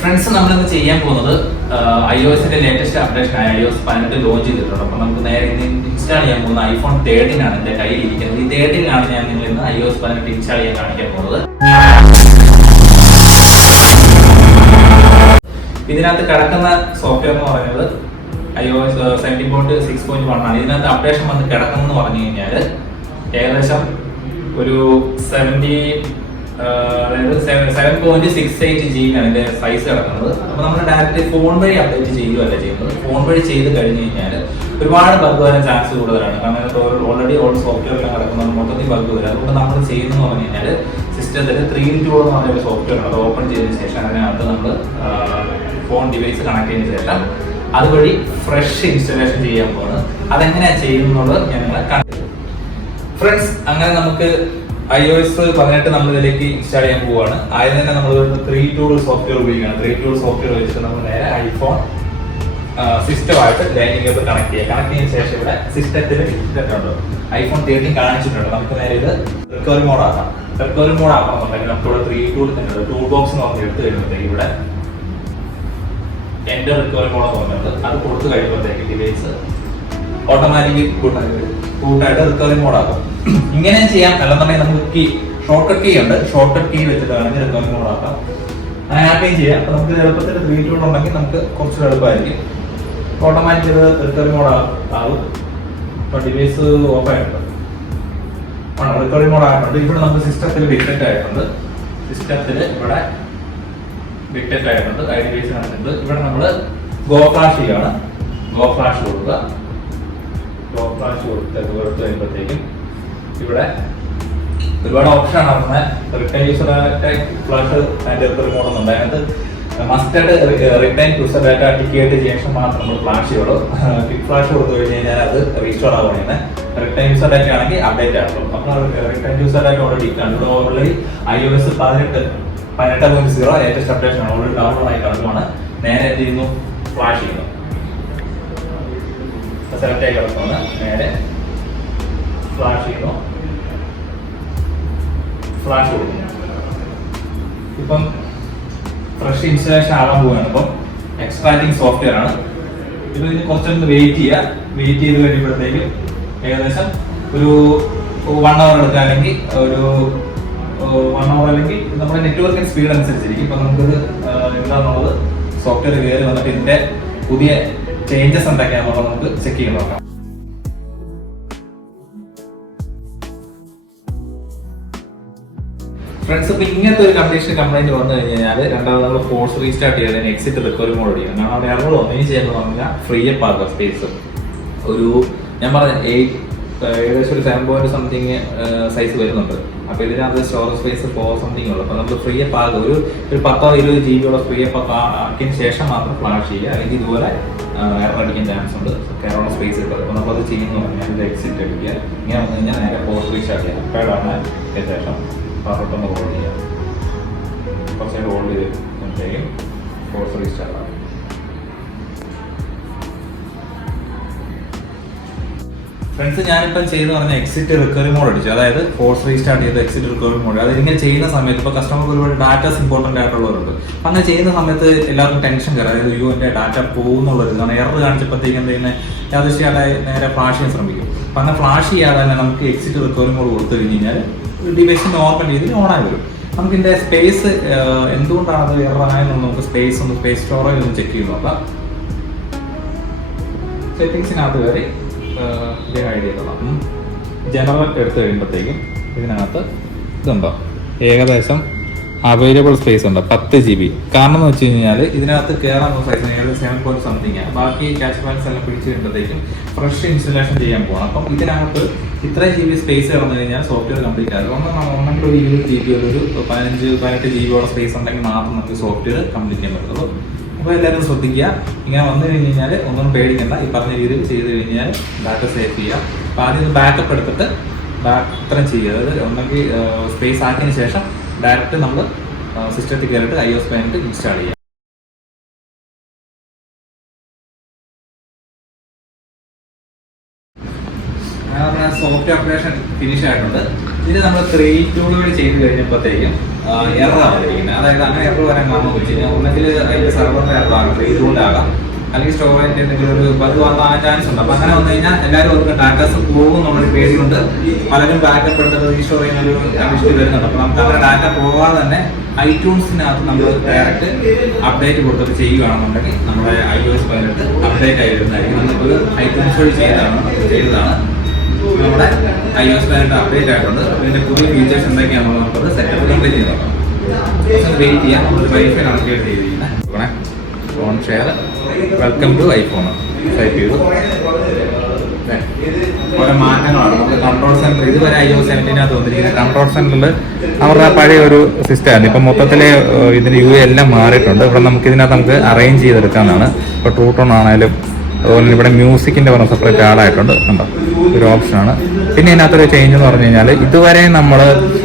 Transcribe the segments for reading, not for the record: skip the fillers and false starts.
Friends, നമ്മളിന്ന് ചെയ്യാൻ പോകുന്നത് iOS-ന്റെ ലേറ്റസ്റ്റ് അപ്ഡേഷൻ ആയ iOS 18 ലോഞ്ച് ചെയ്തിട്ടുണ്ട്. അപ്പോൾ നമുക്ക് നേരെ ഇൻസ്റ്റാൾ ചെയ്യാൻ പോകുന്ന iPhone 13 ആണ് എൻ്റെ കയ്യിൽ ഇരിക്കുന്നത്. ഈ 13 ആണ് ഞാൻ നിങ്ങൾ ഇന്ന് iOS 18 ഇൻസ്റ്റാൾ ചെയ്യാൻ കാണിക്കാൻ പോകുന്നത്. ഇതിനകത്ത് കിടക്കുന്ന സോഫ്റ്റ്വെയർ എന്ന് പറയുന്നത് iOS 17.6.1 ആണ്. ഇതിനകത്ത് അപ്ഡേഷൻ വന്ന് കിടക്കുന്നതെന്ന് പറഞ്ഞു കഴിഞ്ഞാൽ ഏകദേശം ഒരു 7.68 GB ആണ് ഇതിന്റെ സൈസ് കിടക്കുന്നത്. അപ്പോൾ നമ്മൾ ഡയറക്റ്റ് ഫോൺ വഴി അപ്ഡേറ്റ് ചെയ്യുകയല്ല ചെയ്യുന്നത്. ഫോൺ വഴി ചെയ്ത് കഴിഞ്ഞ് കഴിഞ്ഞാൽ ഒരുപാട് ബഗ് വരാൻ ചാൻസ് കൂടുതലാണ്. കാരണം ഓൾറെഡി സോഫ്റ്റ്വെയറിലാണ് കിടക്കുന്നത്, മൊത്തത്തിൽ ബഗ് വരും. അതുകൊണ്ട് നമ്മൾ ചെയ്യുന്നതെന്ന് പറഞ്ഞു കഴിഞ്ഞാൽ സിസ്റ്റത്തിൽ 3D എന്ന് പറഞ്ഞ ഒരു സോഫ്റ്റ്വെയർ ആണ്. അത് ഓപ്പൺ ചെയ്തതിന് ശേഷം അതിനകത്ത് നമ്മൾ ഫോൺ ഡിവൈസ് കണക്ട് ചെയ്തതിന് ശേഷം അതുവഴി ഫ്രഷ് ഇൻസ്റ്റലേഷൻ ചെയ്യാൻ പോകുന്നത്. അതെങ്ങനെയാണ് ചെയ്യുന്നത് ഞാൻ നിങ്ങളെ കണ്ടു. ഫ്രണ്ട്സ്, അങ്ങനെ നമുക്ക് iOS 18 നമ്മൾ ഇതിലേക്ക് ഇൻസ്റ്റാൾ ചെയ്യാൻ പോവുകയാണ്. ആദ്യം തന്നെ നമ്മൾ 3 ടൂൾ സോഫ്റ്റ്വെയർ ഉപയോഗിക്കണം. 3 ടൂൾ സോഫ്റ്റ്വെയർ വെച്ചിട്ട് നമ്മൾ നേരെ ഐഫോൺ സിസ്റ്റമായിട്ട് ലൈനിങ് ഒക്കെ കണക്ട് ചെയ്യുക. കണക്ട് ചെയ്തതിനു ശേഷം ഇവിടെ സിസ്റ്റത്തിൽ ഇട്ടിട്ടുണ്ട് iPhone 13 കാണിച്ചിട്ടുണ്ട്. നമുക്ക് നേരെ ഇത് റിക്കവറി മോഡ് ആക്കാം. റിക്കവറി മോഡ് ആക്കണമെന്നുണ്ടെങ്കിൽ നമുക്കിവിടെ 3 ടൂൾ തന്നെ ടൂൾ ബോക്സ് എന്ന് പറഞ്ഞ് എടുത്ത് കഴിയുമ്പോഴത്തേക്ക് ഇവിടെ എൻ്റെ റിക്കവറി മോഡ് എന്ന് പറഞ്ഞിട്ട് അത് കൊടുത്തു കഴിയുമ്പോഴത്തേക്ക് ഡിവൈസ് ഓട്ടോമാറ്റിക് കൂട്ടായിട്ട് റിക്കവറി മോഡ് ആക്കും. ഇങ്ങനെ ചെയ്യാം. അല്ലെന്നുണ്ടെങ്കിൽ നമുക്ക് ഷോർട്ട് കട്ട് കീ ഉണ്ട്. ഷോർട്ട് കട്ട് കീ വെച്ചിട്ട് വേണമെങ്കിൽ റിക്കവറി മോഡ് ആക്കാം. അങ്ങനെയും ചെയ്യാം. അപ്പൊ നമുക്ക് എളുപ്പത്തിൽ 3 ടൂൾ ഉണ്ടെങ്കിൽ നമുക്ക് കുറച്ച് എളുപ്പമായിരിക്കും. ഓട്ടോമാറ്റിക് റിക്കവറി മോഡ് ആകും. ഇപ്പൊ ഡിവൈസ് ഓഫ് ആയിട്ടുണ്ട്, റിക്കവറി മോഡ് ആയിട്ടുണ്ട്. ഇവിടെ നമുക്ക് സിസ്റ്റത്തിൽ ഡിറ്റക്ട് ആയിട്ടുണ്ട്. സിസ്റ്റത്തിൽ ഇവിടെ ഡിറ്റക്ട് ആയിട്ടുണ്ട്. ഐ ഡിവൈസ് കണ്ടിട്ടുണ്ട്. ഇവിടെ നമ്മൾ ഗോ ഫ്ലാഷ് ചെയ്യാണ്. ഗോ ഫ്ലാഷ് കൊടുക്കുക. ഗോ ഫ്ലാഷ് കൊടുത്തു കഴിയുമ്പോഴത്തേക്കും ഇവിടെ ഒരുപാട് ഓപ്ഷൻ ആണ്. Return user data flash and recovery mode എന്നുണ്ട്. അതിനകത്ത് മസ്റ്റഡ് റിട്ടേൺ യൂസർ ഡാറ്റ ടിക്കറ്റ് ശേഷം മാത്രം നമ്മൾ ഫ്ലാഷ് ചെയ്യുള്ളൂ. ക്വിക്ക് ഫ്ലാഷ് കൊടുത്തു കഴിഞ്ഞ് കഴിഞ്ഞാൽ അത് റീസ്റ്റോർ ആവുകയാണ്. റിട്ടേൺ യൂസർ ഡാറ്റ ആണെങ്കിൽ അപ്ഡേറ്റ് ആകുള്ളൂ. അപ്പോൾ return user data already already iOS 18.0 latest updation already download ആയി കിടക്കുവാണ്. നേരെ എന്ത് ചെയ്യുന്നു, ഫ്ലാഷ് ചെയ്യുന്നു. സെലക്ട് ആയി കിടക്കുവാണ്. നേരെ ഫ്ലാഷ് ചെയ്യുന്നു, ഫ്ലാഷ് കൊടുക്കുന്നു. ഇപ്പം ഫ്രഷ് ഇൻസ്റ്റലേഷൻ ആകാൻ പോവുകയാണ്. ഇപ്പം എക്സ്ട്രാക്റ്റിംഗ് സോഫ്റ്റ്വെയർ ആണ്. ഇതിന് കുറച്ചൊന്ന് വെയിറ്റ് ചെയ്യുക. വെയിറ്റ് ചെയ്ത് കഴിയുമ്പോഴത്തേക്കും ഏകദേശം ഒരു 1 hour എടുക്കുകയാണെങ്കിൽ ഒരു 1 hour അല്ലെങ്കിൽ നമ്മുടെ നെറ്റ്വർക്കിംഗ് സ്പീഡ് അനുസരിച്ചിരിക്കും. ഇപ്പം നമുക്കിത് എന്താണെന്നുള്ളത് സോഫ്റ്റ്വെയർ കയറി വന്നിട്ട് ഇതിന്റെ പുതിയ ചേഞ്ചസ് എന്തൊക്കെയാണെന്നുള്ളത് നമുക്ക് ചെക്ക് ചെയ്ത് നോക്കാം. ഫ്രണ്ട്സ്, ഇപ്പൊ ഇങ്ങനത്തെ ഒരു കംപ്ലൈന്റ് വന്നു കഴിഞ്ഞാൽ രണ്ടാമത് നമ്മൾ ഫോഴ്സ് റീസ്റ്റാർട്ട് ചെയ്തതിന് എക്സിറ്റ് റിക്കവറി മോഡ് അടിക്കണം. കാരണം അവിടെ എറർ ഒന്നും ചെയ്യുമ്പോൾ പറഞ്ഞാൽ ഫ്രീ അപ്പ് ആക്കുക സ്പേസ്. ഒരു ഞാൻ പറഞ്ഞ ഏകദേശം ഒരു 7 സംതിങ് സൈസ് വരുന്നുണ്ട്. അപ്പൊ ഇതിനകത്ത് സ്റ്റോറേജ് സ്പേസ് 4 സംതിങ് ഉള്ളു. അപ്പൊ നമ്മൾ ഫ്രീ അപ്പ് ആകുക ഒരു 10-20 GB ഫ്രീ അപ്പ് ആക്കിയതിന് ശേഷം മാത്രം ഫ്ലാഷ് ചെയ്യുക. അല്ലെങ്കിൽ ഇതുപോലെ എറർ അടിക്കാൻ ചാൻസ് ഉണ്ട്. കയറുള്ള സ്പേസ് കിട്ടും. അപ്പൊ നമ്മളത് ചെയ്യുന്നു പറഞ്ഞാൽ ഇത് എക്സിറ്റ് അടിക്കുക. ഇങ്ങനെ വന്നു കഴിഞ്ഞാൽ നേരെ ഫോഴ്സ് റീസ്റ്റാർട്ട് ചെയ്യാം. അപ്പോഴാണ് ശേഷം പാസ്വേഡ് ഹോൾഡ് ചെയ്യാം. കുറച്ച് നേരം ഹോൾഡ് ചെയ്തിട്ടുണ്ടെങ്കിൽ ഫോഴ്സ് റീസ്റ്റാർട്ട് ആകും. ഫ്രണ്ട്സ്, ഞാനിപ്പം ചെയ്ത് പറഞ്ഞ എക്സിറ്റ് റിക്കവറി മോഡ് അടിച്ചു. അതായത് ഫോഴ്സ് റീസ്റ്റാർട്ട് ചെയ്ത് എക്സിറ്റ് റിക്കവറി മോഡ്. അത് ഇങ്ങനെ ചെയ്യുന്ന സമയത്ത് ഇപ്പോൾ കസ്റ്റമർക്ക് ഒരുപാട് ഡാറ്റാസ് ഇമ്പോർട്ടൻ്റ് ആയിട്ടുള്ളവരുണ്ട്. അപ്പം അങ്ങനെ ചെയ്യുന്ന സമയത്ത് എല്ലാവർക്കും ടെൻഷൻ കയറും. അതായത് എൻ്റെ ഡാറ്റ പോകുന്നുള്ളൊരു കാരണം എറർ കാണിച്ചപ്പോഴത്തേക്കും എന്ത് ചെയ്യുന്നത് യാദൃശ്ചികമായിട്ട് നേരെ ഫ്ലാഷ് ചെയ്യാൻ ശ്രമിക്കും. അപ്പം അങ്ങനെ ഫ്ലാഷ് ചെയ്യാതെ തന്നെ നമുക്ക് എക്സിറ്റ് റിക്കവറി മോഡ് കൊടുത്തു കഴിഞ്ഞ് കഴിഞ്ഞാൽ ഡിവൈസ് നോർമൽ രീതിയിൽ ഓണായി വരും. നമുക്ക് ഇതിൻ്റെ സ്പേസ് എന്തുകൊണ്ടാണ് അത് എറർ ആയെന്ന് നമുക്ക് സ്പേസ് സ്റ്റോറേജ് ഒന്ന് ചെക്ക് ചെയ്ത് നോക്കാം. സെറ്റിങ്സിനകത്ത് കയറി ഐഡിയ ജനറൽ എടുത്തു കഴിയുമ്പോഴത്തേക്കും ഇതിനകത്ത് ഇതുണ്ടോ, ഏകദേശം അവൈലബിൾ സ്പേസ് ഉണ്ട് 10 GB. കാരണം എന്ന് വെച്ച് കഴിഞ്ഞാൽ ഇതിനകത്ത് കയറാൻ സൈസ് 7 സംതിങ് ആണ്. ബാക്കി ക്യാഷ് ബാലൻസ് എല്ലാം പിടിച്ച് കഴിയുമ്പോഴത്തേക്കും ഫ്രഷ് ഇൻസ്റ്റലേഷൻ ചെയ്യാൻ പോകണം. അപ്പം ഇതിനകത്ത് ഇത്ര GB സ്പേസ് കിടന്നു കഴിഞ്ഞാൽ സോഫ്റ്റ്വെയർ കംപ്ലീറ്റ് ആകും. ഒന്നെങ്കിൽ ഒരു 20 GB ഒരു 15-18 GB സ്പേസ് ഉണ്ടെങ്കിൽ മാത്രം നമുക്ക് സോഫ്റ്റ്വെയർ കംപ്ലീറ്റ് ചെയ്യാൻ പറ്റുള്ളൂ. അപ്പോൾ എല്ലാവരും ശ്രദ്ധിക്കുക. ഇങ്ങനെ വന്നു കഴിഞ്ഞ് കഴിഞ്ഞാൽ ഒന്നും പേടിക്കേണ്ട. ഈ പറഞ്ഞ രീതിയിൽ ചെയ്ത് കഴിഞ്ഞാൽ ഡാറ്റ സേവ് ചെയ്യുക. അപ്പോൾ ആദ്യം ബാക്കപ്പ് എടുത്തിട്ട് ഇത്രയും ചെയ്യുക. അതായത് ഒന്നെങ്കിൽ സ്പേസ് ആക്കിയതിന് ശേഷം ഡയറക്റ്റ് നമ്മൾ സിസ്റ്റത്തിൽ കയറിയിട്ട് iOS 18 ഇൻസ്റ്റാൾ ചെയ്യുക. സോഫ്റ്റ്വെയർ അപ്ഡേഷൻ ഫിനിഷ് ആയിട്ടുണ്ട്. ഇത് നമ്മൾ 3 ടൂളുകൾ ചെയ്ത് കഴിഞ്ഞപ്പോഴത്തേക്കും എററാണ് വന്നിരിക്കുന്നത്. അതായത് അങ്ങനെ എറർ വരാൻ കാരണം വെച്ച് കഴിഞ്ഞാൽ ഒന്നെങ്കിൽ അതിൻ്റെ സെർവറിൻ്റെ എററാകാം, 3 ടൂളിലാകാം, അല്ലെങ്കിൽ സ്റ്റോറേജിൻ്റെ എന്തെങ്കിലും ഒരു ബഗ് വന്ന ചാൻസ് ഉണ്ട്. അപ്പോൾ അങ്ങനെ വന്നു കഴിഞ്ഞാൽ എല്ലാവരും അവർക്ക് ഡാറ്റാസ് പോകും എന്നുള്ളൊരു പേടിയുണ്ട്. പലരും ബാക്കപ്പ് എടുത്തിട്ട് റീസ്റ്റോർ ചെയ്യുന്നൊരു കണ്ടീഷൻ വരുന്നുണ്ട്. അപ്പോൾ നമുക്ക് അങ്ങനെ ഡാറ്റ പോകാതെ തന്നെ ഐട്യൂൺസിനകത്ത് നമ്മൾ ഡയറക്റ്റ് അപ്ഡേറ്റ് കൊടുത്തിട്ട് ചെയ്യുകയാണെന്നുണ്ടെങ്കിൽ നമ്മുടെ iOS 18 അപ്ഡേറ്റ് ആയി വരുന്നതായിരിക്കും. നമുക്കൊരു ഐട്യൂൺസ് വഴി ചെയ്തതാണ് നമ്മുടെ iOS 18 അപ്ഡേറ്റ് ആയിട്ടുണ്ട്. ഇതിൻ്റെ പുതിയ ഫീച്ചേഴ്സ് എന്തൊക്കെയാണെന്ന് നമുക്കത് സെറ്റപ്പ് കംപ്ലീറ്റ് ചെയ്ത് നോക്കാം. വെയിറ്റ് ചെയ്യാം. നമ്മൾ വൈഫൈ കണക്ട് ചെയ്തിരിക്കുന്നത് phone share welcome to iPhone type ചെയ്തു. ഓരോ മാറ്റങ്ങളാണ് നമുക്ക് കൺട്രോൾ സെന്റർ. ഇതുവരെ iOS 17 വന്നിരിക്കുന്ന കൺട്രോൾ സെന്ററിൽ അവരുടെ പഴയ ഒരു സിസ്റ്റമായിരുന്നു. ഇപ്പം മൊത്തത്തിൽ ഇതിൻ്റെ UI എല്ലാം മാറിയിട്ടുണ്ട്. ഇവിടെ നമുക്ക് ഇതിനകത്ത് നമുക്ക് അറേഞ്ച് ചെയ്തെടുക്കാവുന്നതാണ്. ഇപ്പോൾ ട്രൂ ടോൺ ആണെങ്കിലും അതുപോലെ ഇവിടെ മ്യൂസിക്കിൻ്റെ പറഞ്ഞ സെപ്പറേറ്റ് ആഡായിട്ടുണ്ട്. കണ്ടോ, ഒരു ഓപ്ഷനാണ്. പിന്നെ ഇതിനകത്തൊരു ചേഞ്ച് എന്ന് പറഞ്ഞു കഴിഞ്ഞാൽ ഇതുവരെ നമ്മൾ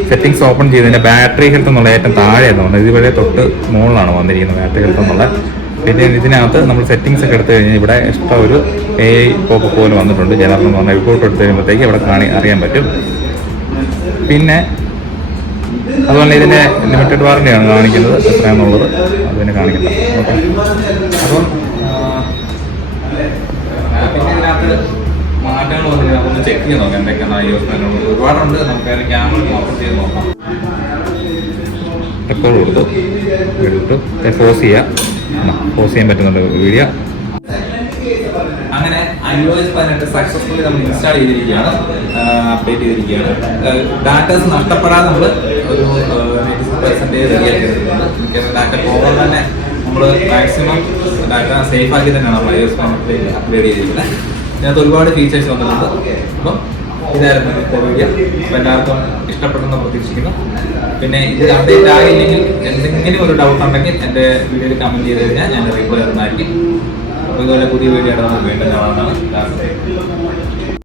സെറ്റിംഗ്സ് ഓപ്പൺ ചെയ്തതിൻ്റെ ബാറ്ററി ഹെൽത്ത് എന്നുള്ള ഏറ്റവും താഴെയായിരുന്നു. ഇതുവരെ തൊട്ട് മുകളിലാണ് വന്നിരിക്കുന്നത് ബാറ്ററി ഹെൽത്ത് എന്നുള്ള. പിന്നെ ഇതിനകത്ത് നമ്മൾ സെറ്റിംഗ്സ് ഒക്കെ എടുത്തു കഴിഞ്ഞാൽ ഇവിടെ എക്സ്ട്രാ ഒരു AI പോപ്പ് പോലെ വന്നിട്ടുണ്ട്. ജനറൽ എന്ന് പറഞ്ഞാൽ റിപ്പോർട്ട് എടുത്തു കഴിയുമ്പോഴത്തേക്ക് ഇവിടെ അറിയാൻ പറ്റും. പിന്നെ അതുപോലെ ഇതിൻ്റെ ലിമിറ്റഡ് വാറണ്ടിയാണ് കാണിക്കുന്നത്, എത്രയാണെന്നുള്ളത് അത് പിന്നെ കാണിക്കണ്ട. ഓക്കെ, അപ്പം പിന്നെ ഇതിനകത്ത് മാറ്റങ്ങൾ വന്നിട്ട് നമുക്കൊന്ന് ചെക്ക് ചെയ്ത് നോക്കാം എന്തൊക്കെയാണ് iOS 18 ഒരുപാടുണ്ട്. നമുക്ക് അതിന് ക്യാമറ ഓപ്പൺ ചെയ്ത് നോക്കാം. റെക്കോർഡ് കൊടുത്തു എടുത്ത് ഫോഴ്സ് ചെയ്യാൻ പറ്റുന്നുണ്ട് വീഡിയോ. അങ്ങനെ iOS 18 സക്സസ്ഫുള്ളി നമ്മൾ ഇൻസ്റ്റാൾ ചെയ്തിരിക്കുകയാണ്, അപ്ഡേറ്റ് ചെയ്തിരിക്കുകയാണ്. ഡാറ്റാസ് നഷ്ടപ്പെടാതെ നമ്മൾ ഒരു 90% റെഡിയാക്കിയിട്ടുണ്ട്. മിക്കവാറും ഡാറ്റ പോകാതെ തന്നെ നമ്മൾ മാക്സിമം ഡാറ്റ സേഫ് ആക്കി തന്നെയാണ് നമ്മൾ iOS 18 അപ്ഗ്രേഡ് ചെയ്തിരിക്കുന്നത്. ഇതിനകത്ത് ഒരുപാട് ഫീച്ചേഴ്സ് വന്നിട്ടുണ്ട്. അപ്പം ഇതായിരുന്നു ഇന്നത്തെ വീഡിയോ. അപ്പോൾ എല്ലാവർക്കും ഇഷ്ടപ്പെട്ടെന്ന് പ്രതീക്ഷിക്കുന്നു. പിന്നെ ഇത് അപ്ഡേറ്റ് ആയില്ലെങ്കിൽ എന്തെങ്കിലും ഒരു ഡൗട്ട് ഉണ്ടെങ്കിൽ എൻ്റെ വീഡിയോയിൽ കമൻറ്റ് ചെയ്ത് കഴിഞ്ഞാൽ ഞാൻ റിപ്ലൈ തരുന്നതായിരിക്കും. അപ്പോൾ ഇതുപോലെ പുതിയ വീഡിയോ നമുക്ക് വീണ്ടും കാണാവുന്നതാണ്.